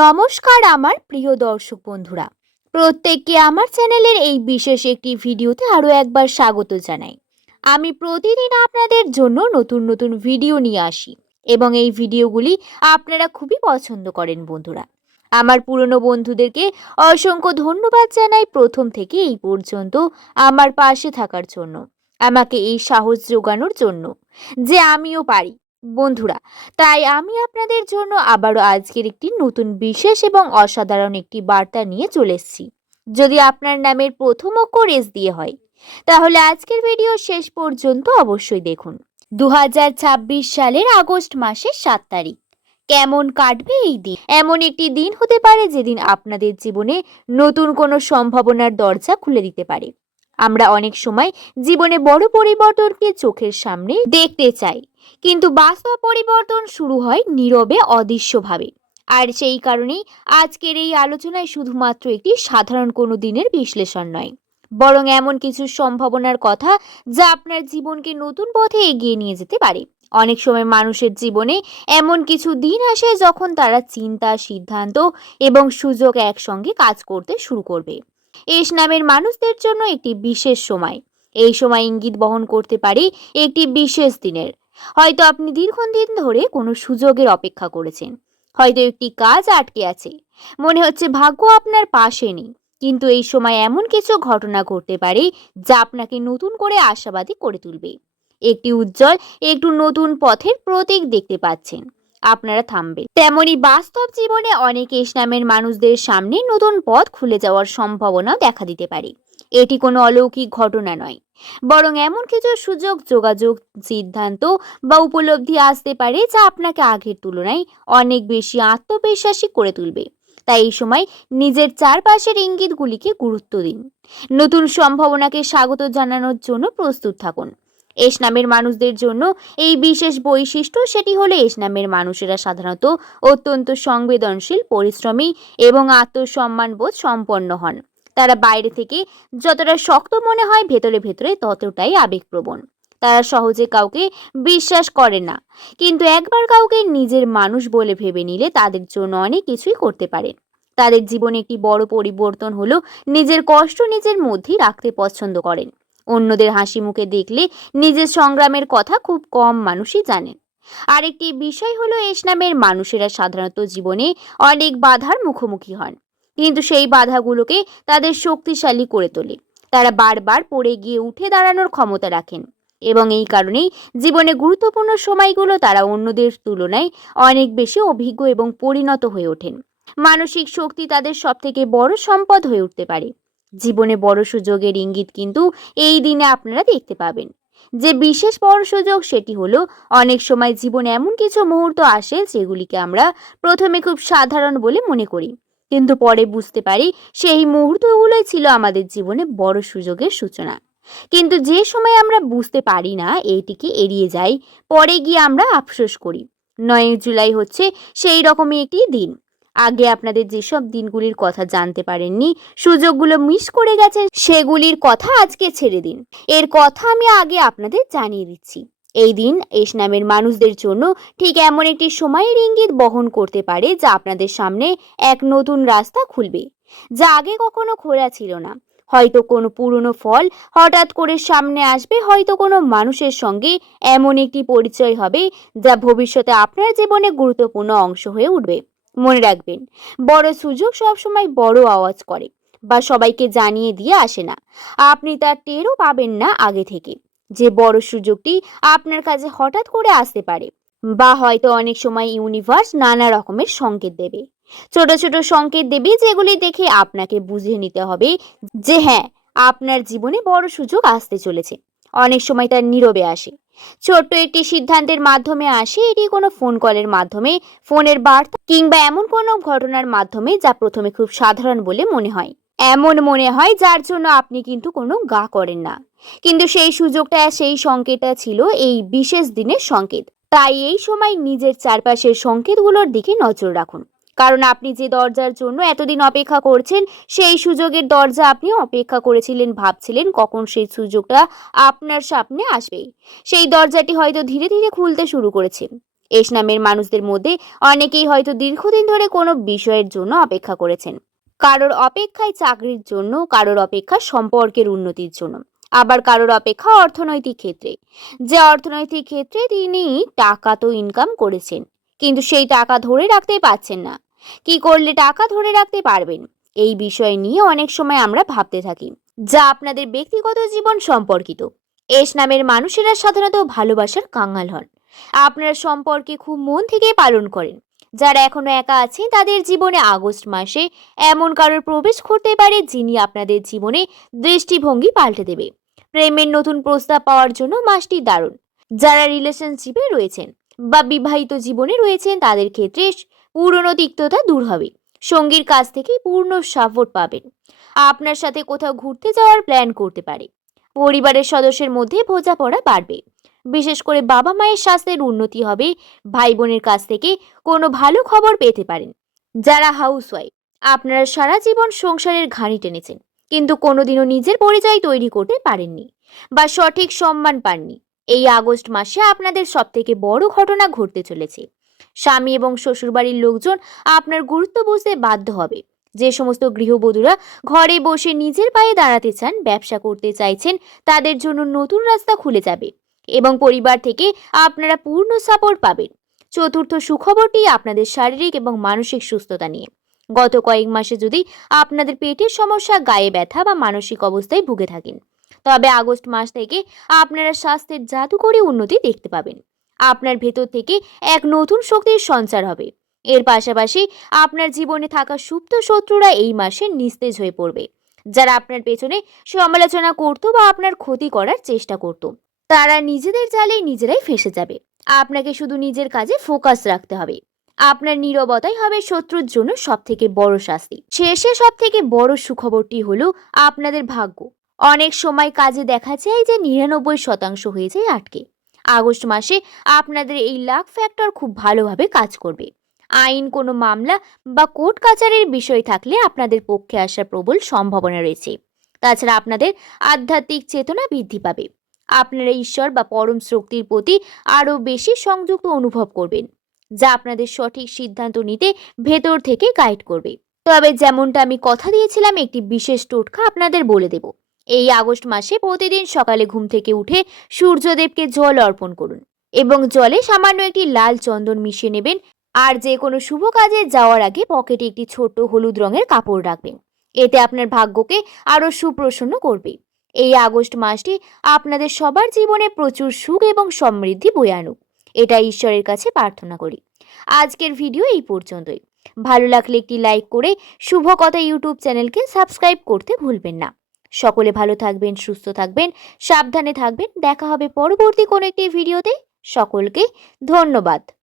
নমস্কার আমার প্রিয় দর্শক বন্ধুরা, প্রত্যেককে আমার চ্যানেলের এই বিশেষ একটি ভিডিওতে আরও একবার স্বাগত জানাই। আমি প্রতিদিন আপনাদের জন্য নতুন নতুন ভিডিও নিয়ে আসি এবং এই ভিডিওগুলি আপনারা খুবই পছন্দ করেন বন্ধুরা। আমার পুরনো বন্ধুদেরকে অসংখ্য ধন্যবাদ জানাই প্রথম থেকে এই পর্যন্ত আমার পাশে থাকার জন্য, আমাকে এই সাহস যোগানোর জন্য যে আমিও পারি বন্ধুরা। তাই আমি আপনাদের জন্য আবারও আজকের একটি নতুন বিশেষ এবং অসাধারণ একটি বার্তা নিয়ে চলে এসেছি। যদি আপনার নামের প্রথম অক্ষর এস দিয়ে হয় তাহলে আজকের ভিডিও শেষ পর্যন্ত অবশ্যই দেখুন। 2026 সালের আগস্ট মাসের 7 তারিখ কেমন কাটবে এই দিন? এমন একটি দিন হতে পারে যেদিন আপনাদের জীবনে নতুন কোনো সম্ভাবনার দরজা খুলে দিতে পারে। আমরা অনেক সময় জীবনে বড় পরিবর্তনকে চোখের সামনে দেখতে চাই, কিন্তু বাস্তব পরিবর্তন শুরু হয় নীরবে, অদৃশ্যভাবে। আর সেই কারণেই আজকের এই আলোচনায় শুধুমাত্র একটি সাধারণ কোনো দিনের বিশ্লেষণ নয়, বরং এমন কিছু সম্ভাবনার কথা যা আপনার জীবনকে নতুন পথে এগিয়ে নিয়ে যেতে পারে। অনেক সময় মানুষের জীবনে এমন কিছু দিন আসে যখন তারা চিন্তা, সিদ্ধান্ত এবং সুযোগ একসঙ্গে কাজ করতে শুরু করবে। এস নামের মানুষদের জন্য একটি বিশেষ সময়। এই সময় ইঙ্গিত বহন করতে পারে একটি বিশেষ দিনের। হয়তো আপনি দীর্ঘদিন ধরে কোনো সুযোগের অপেক্ষা করেছেন, হয়তো একটি কাজ আটকে আছে, মনে হচ্ছে ভাগ্য আপনার পাশে নেই। কিন্তু এই সময় এমন কিছু ঘটনা ঘটতে পারে যা আপনাকে নতুন করে আশাবাদী করে তুলবে। একটি উজ্জ্বল, একটু নতুন পথের প্রতীক দেখতে পাচ্ছেন, আপনারা থামবে। তেমনি বাস্তব জীবনে অনেক এস নামের মানুষদের সামনে নতুন পথ খুলে যাওয়ার সম্ভাবনা দেখা দিতে পারে। এটি কোনো অলৌকিক ঘটনা নয়, বরং এমন কিছু সুযোগ, যোগাযোগ, সিদ্ধান্ত বা উপলব্ধি আসতে পারে যা আপনাকে আগের তুলনায় অনেক বেশি আত্মবিশ্বাসী করে তুলবে। তাই এই সময় নিজের চারপাশের ইঙ্গিতগুলিকে গুরুত্ব দিন। নতুন সম্ভাবনাকে স্বাগত জানানোর জন্য প্রস্তুত থাকুন। এস নামের মানুষদের জন্য এই বিশেষ বৈশিষ্ট্য, সেটি হলো এস নামের মানুষেরা সাধারণত অত্যন্ত সংবেদনশীল, পরিশ্রমী এবং আত্মসম্মানবোধ সম্পন্ন হন। তারা বাইরে থেকে যতটা শক্ত মনে হয়, ভেতরে ভেতরে ততটাই আবেগপ্রবণ। তারা সহজে কাউকে বিশ্বাস করে না, কিন্তু একবার কাউকে নিজের মানুষ বলে ভেবে নিলে তাদের জন্য অনেক কিছুই করতে পারে। তাদের জীবনে একটি বড় পরিবর্তন হলো নিজের কষ্ট নিজের মধ্যেই রাখতে পছন্দ করেন। অন্যদের হাসি মুখে দেখলে নিজের সংগ্রামের কথা খুব কম মানুষই জানেন। আরেকটি বিষয় হলো এস নামের মানুষেরা সাধারণত জীবনে অনেক বাধার মুখোমুখি হন, কিন্তু সেই বাধাগুলোকে তাদের শক্তিশালী করে তোলে। তারা বারবার পড়ে গিয়ে উঠে দাঁড়ানোর ক্ষমতা রাখেন এবং এই কারণেই জীবনে গুরুত্বপূর্ণ সময়গুলো তারা অন্যদের তুলনায় অনেক বেশি অভিজ্ঞ এবং পরিণত হয়ে ওঠেন। মানসিক শক্তি তাদের সবথেকে বড় সম্পদ হয়ে উঠতে পারে। জীবনে বড় সুযোগের ইঙ্গিত কিন্তু এই দিনে আপনারা দেখতে পাবেন। যে বিশেষ বড় সুযোগ, সেটি হলো অনেক সময় জীবনে এমন কিছু মুহূর্ত আসে যেগুলিকে আমরা প্রথমে খুব সাধারণ বলে মনে করি, কিন্তু পরে বুঝতে পারি সেই মুহূর্তগুলোই ছিল আমাদের জীবনে বড় সুযোগের সূচনা। কিন্তু যে সময় আমরা বুঝতে পারি না, এইটিকে এড়িয়ে যাই, পরে গিয়ে আমরা আফসোস করি। 9 জুলাই হচ্ছে সেই রকমই একটি দিন। আগে আপনাদের যেসব দিনগুলির কথা জানতে পারেননি, সুযোগগুলো মিস করে গেছেন, সেগুলির কথা আজকে ছেড়ে দিন। এর কথা আমি আগে আপনাদের জানিয়ে দিচ্ছি। এই দিন এস নামের মানুষদের জন্য ঠিক এমন একটি সময়ের ইঙ্গিত বহন করতে পারে যা আপনাদের সামনে এক নতুন রাস্তা খুলবে, যা আগে কখনো খোলা ছিল না। হয়তো কোনো পুরনো ফল হঠাৎ করে সামনে আসবে, হয়তো কোনো মানুষের সঙ্গে এমন একটি পরিচয় হবে যা ভবিষ্যতে আপনার জীবনে গুরুত্বপূর্ণ অংশ হয়ে উঠবে। মনে রাখবেন, বড় সুযোগ সবসময় বড় আওয়াজ করে বা সবাইকে জানিয়ে দিয়ে আসে না। আপনি তার টেরও পাবেন না আগে থেকে। যে বড় সুযোগটি আপনার কাছে হঠাৎ করে আসতে পারে, বা হয়তো অনেক সময় ইউনিভার্স নানা রকমের সংকেত দেবে, ছোট ছোট সংকেত দেবে, যেগুলি দেখে আপনাকে বুঝে নিতে হবে যে হ্যাঁ, আপনার জীবনে বড় সুযোগ আসতে চলেছে। অনেক সময় তার নীরবে আসে, ছোট্ট একটি সিদ্ধান্তের মাধ্যমে আসে। এটি কোনো ফোন কলের মাধ্যমে, ফোনের বার্তা কিংবা এমন কোনো ঘটনার মাধ্যমে যা প্রথমে খুব সাধারণ বলে মনে হয়, এমন মনে হয় যার জন্য আপনি কিন্তু কোনো গা করেন না, কিন্তু সেই সুযোগটা, সেই সংকেতটা ছিল এই বিশেষ দিনের সংকেত। তাই এই সময় নিজের চারপাশের সংকেতগুলোর দিকে নজর রাখুন, কারণ আপনি যে দরজার জন্য এতদিন অপেক্ষা করছেন, সেই সুযোগের দরজা আপনি অপেক্ষা করেছিলেন, ভাবছিলেন কখন সেই সুযোগটা আপনার সামনে আসবে। সেই দরজাটি হয়তো ধীরে ধীরে খুলতে শুরু করেছে। এস নামের মানুষদের মধ্যে অনেকেই হয়তো দীর্ঘদিন ধরে কোনো বিষয়ের জন্য অপেক্ষা করেছেন। কারোর অপেক্ষায় চাকরির জন্য, কারোর অপেক্ষা সম্পর্কের উন্নতির জন্য, আবার কারোর অপেক্ষা অর্থনৈতিক ক্ষেত্রে। যে অর্থনৈতিক ক্ষেত্রে তিনি টাকা তো ইনকাম করেছেন, কিন্তু সেই টাকা ধরে রাখতে পারছেন না। কি করলে টাকা ধরে রাখতে পারবেন, এই বিষয় নিয়ে অনেক সময় আমরা ভাবতে থাকি, যা আপনাদের ব্যক্তিগত জীবন সম্পর্কিত। এস নামের মানুষেরা সাধারণত ভালোবাসার কাঙ্গাল হন। আপনারা সম্পর্কে খুব মন থেকে পালন করেন। যারা এখনো একা আছেন তাদের জীবনে আগস্ট মাসে এমন কারোর প্রবেশ ঘটতে পারে যিনি আপনাদের জীবনে দৃষ্টিভঙ্গি পাল্টে দেবে। প্রেমের নতুন প্রস্তাব পাওয়ার জন্য মাসটি দারুণ। যারা রিলেশনশিপে রয়েছেন বা বিবাহিত জীবনে রয়েছেন তাদের ক্ষেত্রে পুরনো তিক্ততা দূর হবে। সঙ্গীর কাছ থেকে পূর্ণ সাপোর্ট পাবেন। আপনার সাথে কোথাও ঘুরতে যাওয়ার প্ল্যান করতে পারে। পরিবারের সদস্যের মধ্যে বোঝাপড়া বাড়বে। বিশেষ করে বাবা মায়ের স্বাস্থ্যের উন্নতি হবে। ভাই বোনের কাছ থেকে কোনো ভালো খবর পেতে পারেন। যারা হাউসওয়াইফ, আপনারা সারা জীবন সংসারের ঘানি টেনেছেন, কিন্তু কোনোদিনও নিজের পরিচয় তৈরি করতে পারেননি বা সঠিক সম্মান পাননি। এই আগস্ট মাসে আপনাদের সবথেকে বড় ঘটনা ঘটতে চলেছে। স্বামী এবং শ্বশুরবাড়ির লোকজন আপনার গুরুত্ব বুঝতে বাধ্য হবে। যে সমস্ত গৃহবধূরা ঘরে বসে নিজের পায়ে দাঁড়াতে চান, ব্যবসা করতে চাইছেন, তাদের জন্য নতুন রাস্তা খুলে যাবে এবং পরিবার থেকে আপনারা পূর্ণ সাপোর্ট পাবেন। চতুর্থ সুখবরটি আপনাদের শারীরিক এবং মানসিক সুস্থতা নিয়ে। গত কয়েক মাসে যদি আপনাদের পেটের সমস্যা, গায়ে ব্যথা বা মানসিক অবস্থায় ভুগে থাকেন, তবে আগস্ট মাস থেকে আপনারা স্বাস্থ্যের জাদুকরী উন্নতি দেখতে পাবেন। আপনার ভেতর থেকে এক নতুন শক্তির সঞ্চার হবে। এর পাশাপাশি আপনার জীবনে থাকা সুপ্ত শত্রুরা এই মাসে নিস্তেজ হয়ে পড়বে। যারা আপনার পেছনে সমালোচনা করত বা আপনার ক্ষতি করার চেষ্টা করত, তারা নিজেদের জালেই নিজেরাই ফেঁসে যাবে। আপনাকে শুধু নিজের কাজে ফোকাস রাখতে হবে। আপনার নীরবতাই হবে শত্রুর জন্য সব থেকে বড় শাস্তি। শেষে সব থেকে বড় সুখবরটি হলো আপনাদের ভাগ্য। অনেক সময় কাজে দেখা যায় যে 99% হয়ে যায় আটকে। আগস্ট মাসে আপনাদের এই লাক ফ্যাক্টর খুব ভালোভাবে কাজ করবে। আইন, কোনো মামলা বা কোর্ট কাচারির বিষয় থাকলে আপনাদের পক্ষে আসার প্রবল সম্ভাবনা রয়েছে। তাছাড়া আপনাদের আধ্যাত্মিক চেতনা বৃদ্ধি পাবে। আপনারা ঈশ্বর বা পরম শক্তির প্রতি আরও বেশি সংযুক্ত অনুভব করবেন, যা আপনাদের সঠিক সিদ্ধান্ত নিতে ভেতর থেকে গাইড করবে। তবে যেমনটা আমি কথা দিয়েছিলাম, একটি বিশেষ টোটকা আপনাদের বলে দেব। এই আগস্ট মাসে প্রতিদিন সকালে ঘুম থেকে উঠে সূর্যদেবকে জল অর্পণ করুন এবং জলে সামান্য একটি লাল চন্দন মিশিয়ে নেবেন। আর যে কোনো শুভ কাজে যাওয়ার আগে পকেটে একটি ছোট হলুদ রঙের কাপড় রাখবেন। এতে আপনার ভাগ্যকে আরো সুপ্রসন্ন করবে। এই আগস্ট মাসটি আপনাদের সবার জীবনে প্রচুর সুখ এবং সমৃদ্ধি বয়ে আনুক, এটা ঈশ্বরের কাছে প্রার্থনা করি। আজকের ভিডিও এই পর্যন্তই। ভালো লাগলে একটি লাইক করে শুভ কথা ইউটিউব চ্যানেলকে সাবস্ক্রাইব করতে ভুলবেন না। সকলে ভালো থাকবেন, সুস্থ থাকবেন, সাবধানে থাকবেন। দেখা হবে পরবর্তী কোনো একটি ভিডিওতে। সকলকে ধন্যবাদ।